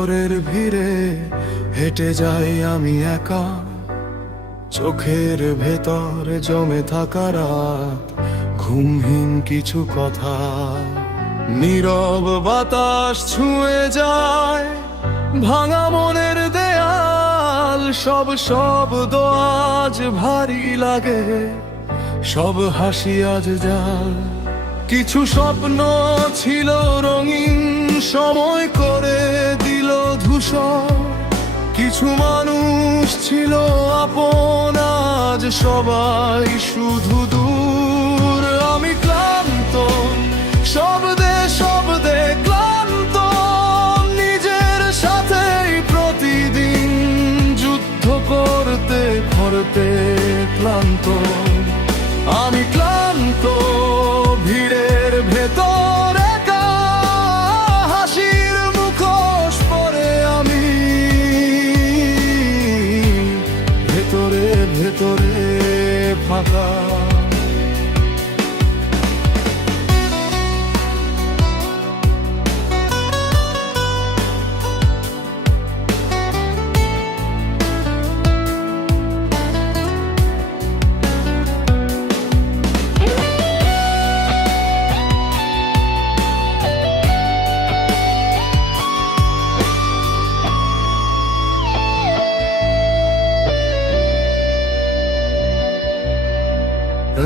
শহরের ভিড়ে হেঁটে যাই আমি একা, চোখের ভেতর জমে থাকা রাত, ঘুমহীন কিছু কথা। নীরব বাতাস ছুঁয়ে যায় ভাঙা মনের দেয়াল, সব শব্দ আজ ভারী লাগে, সব হাসি আজ জাল। কিছু স্বপ্ন ছিল রঙিন, সময় করে দিল ধূসর। কিছু মানুষ ছিল আপন, আজ সবাই শুধু দূর। আমি ক্লান্ত, শব্দে শব্দে ক্লান্ত, নিজের সাথেই প্রতিদিন যুদ্ধ করতে করতে ক্লান্ত। আমি ক্লান্ত, ভিড়ের ভেতর একা, হাসির মুখোশ পরে আমি, ভেতরে ভেতরে ফাঁকা।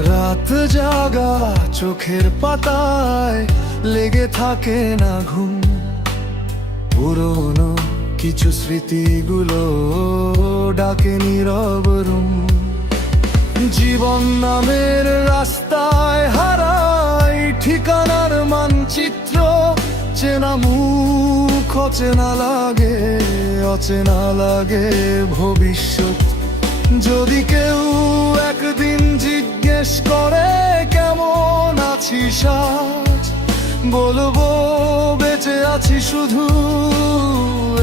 রাত জাগা চোখের পাতায় লেগে থাকে না ঘুম, পুরনো কিছু স্মৃতিগুলো ডাকে নীরব রুম। জীবন নামের রাস্তায় হারাই ঠিকানার মানচিত্র, চেনা মুখ অচেনা লাগে, অচেনা লাগে ভবিষ্যৎ। যদি কেউ একদিন জিজ্ঞেস করে কেমন আছিস আজ, বলবো বেঁচে আছি শুধু,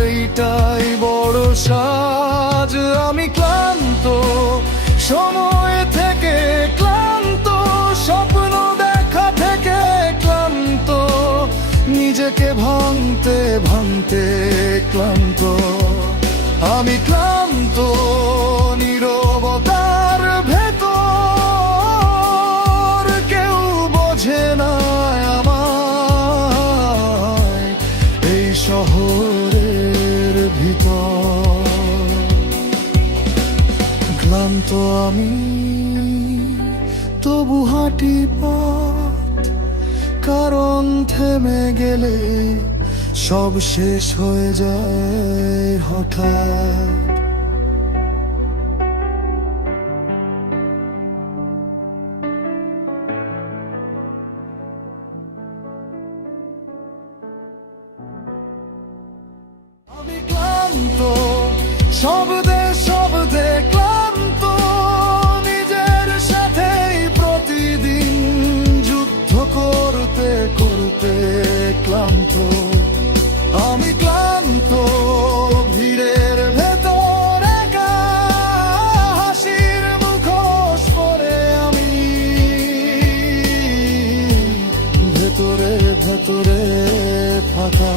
এইটাই বড় সাজ। আমি ক্লান্ত, সময় থেকে ক্লান্ত, স্বপ্ন দেখা থেকে ক্লান্ত, নিজেকে ভাঙতে ভাঙতে ক্লান্ত। আমি ক্লান্ত, নীরবতার ভেতর কেউ বোঝে না আমায়, এই শহরের ভিতর। ক্লান্ত আমি, তবু হাঁটি পথ, কারণ থেমে গেলে সব শেষ হয়ে যায় হঠাৎ। আমি ক্লান্ত, শব্দে শব্দে ক্লান্ত, নিজের সাথেই প্রতিদিন যুদ্ধ করতে করতে ক্লান্ত। আমি ক্লান্ত, ভিড়ের ভেতর একা, হাসির মুখোশ পরে আমি, ভেতরে ভেতরে ফাঁকা।